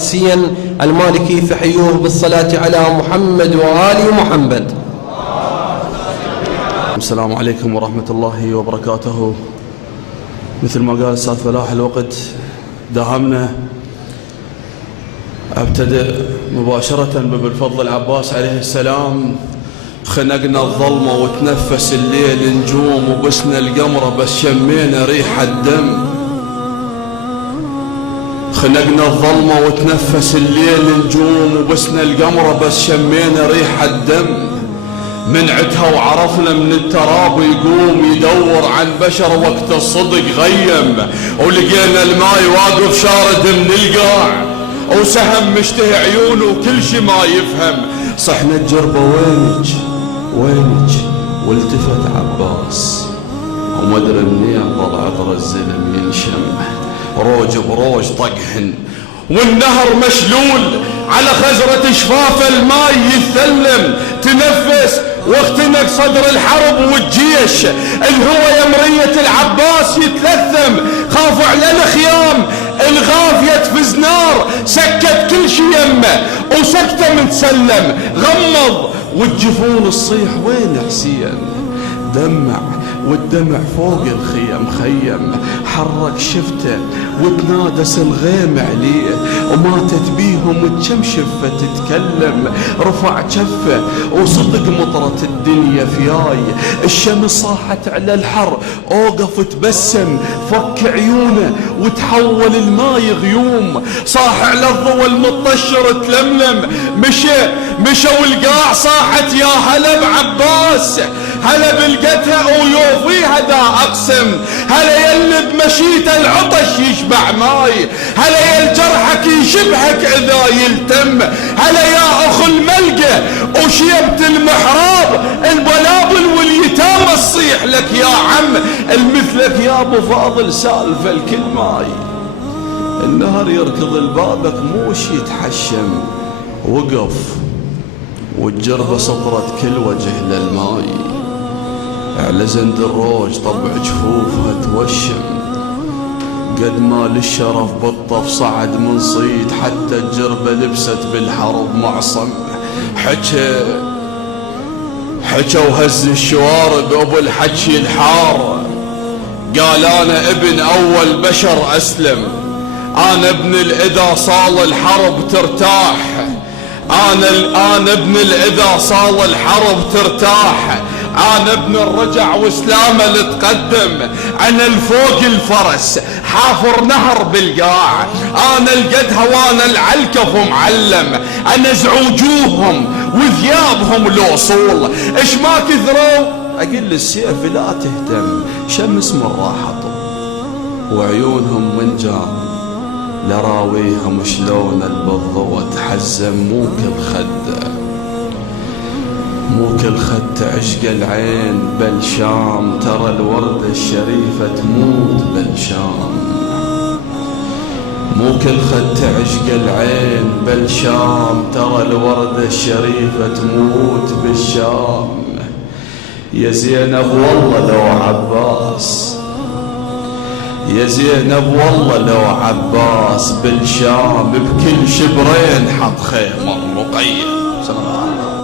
قدسيا المالكي، فحيوه بالصلاة على محمد وآل محمد. السلام عليكم ورحمة الله وبركاته. مثل ما قال أستاذ فلاح الوقت داهمنا. أبتدئ مباشرة بالفضل العباس عليه السلام. خنقنا الظلمة وتنفس الليل نجوم، وبسنا القمرة بس شمينا ريح الدم. خنقنا الظلمة وتنفس الليل نجوم، وبسنا القمرة بس شمينا ريح الدم. منعتها وعرفنا من التراب يقوم يدور عن بشر وقت الصدق غيم، ولقينا الماي واقف شارد من القاع، وسهم مشتهي عيونه وكل شي ما يفهم. صحنا الجربة وينك وينك، والتفت عباس ومدري منين ضل عطر الزلم ينشم. روج بروج طقهن والنهر مشلول، على خزرة شفاف الماي يتثلم. تنفس واختنق صدر الحرب والجيش، الهوى يمرية العباس يتلثم. خافوا علينا خيام الغاف يتفز نار، سكت كل شي يمه وسكته متسلم. غمض والجفون الصيح وين حسين، دمع والدمع فوق الخيم خيم. حرك شفته وتنادس الغيم عليه، وماتت بيهم كم شفة تتكلم. رفع جفه وصدق مطرت الدنيا فياي، الشمس صاحت على الحر اوقف تبسم. فك عيونه وتحول الماي غيوم، صاح على الضوء المطشر تلملم. مشى والقاع صاحت يا هلا بعباس، هلا بلقتها ويوفيها دا اقسم. هلا يلي بمشيته العطش يشبع ماي، هلا يا الجرحك يشبهك اذا يلتم. هلا يا اخو الملقى وشيبة المحراب، البلابل واليتامى تصيح لك يا عم. المثلك يا ابو فاضل سالفه الكل ماي، النهر يركض البابك موش يتحشم. وقف والجربة سطرت كل وجه للماي، على زند الروج طبع جفوفها توشم. قد ما للشرف بالطف صعد من صيد، حتى الجربة لبست بالحرب معصم. حكى وهز الشوارب ابو الحكي الحار، قال انا ابن اول بشر اسلم. انا ابن الاذا صال الحرب ترتاح، انا ابن الاذا صال الحرب ترتاح. انا ابن الرجع واسلامه لتقدم. انا الفوق الفرس حافر نهر بالقاع، انا القدها وانا العلكف معلم. انا زعوجوهم وثيابهم الاصول، اش ما كثروا اقل السيف لا تهتم. شمس من راحتهم وعيونهم من جام، لراويهم شلون البضوة تحزم. مو كل خد تعشق العين بالشام، ترى الوردة الشريفة تموت بالشام. مو كل خد تعشق العين بالشام، ترى الوردة الشريفة تموت بالشام. يا زينب والله لو عباس، يا زينب والله لو عباس بالشام، بكل شبرين حط خيمة رقية.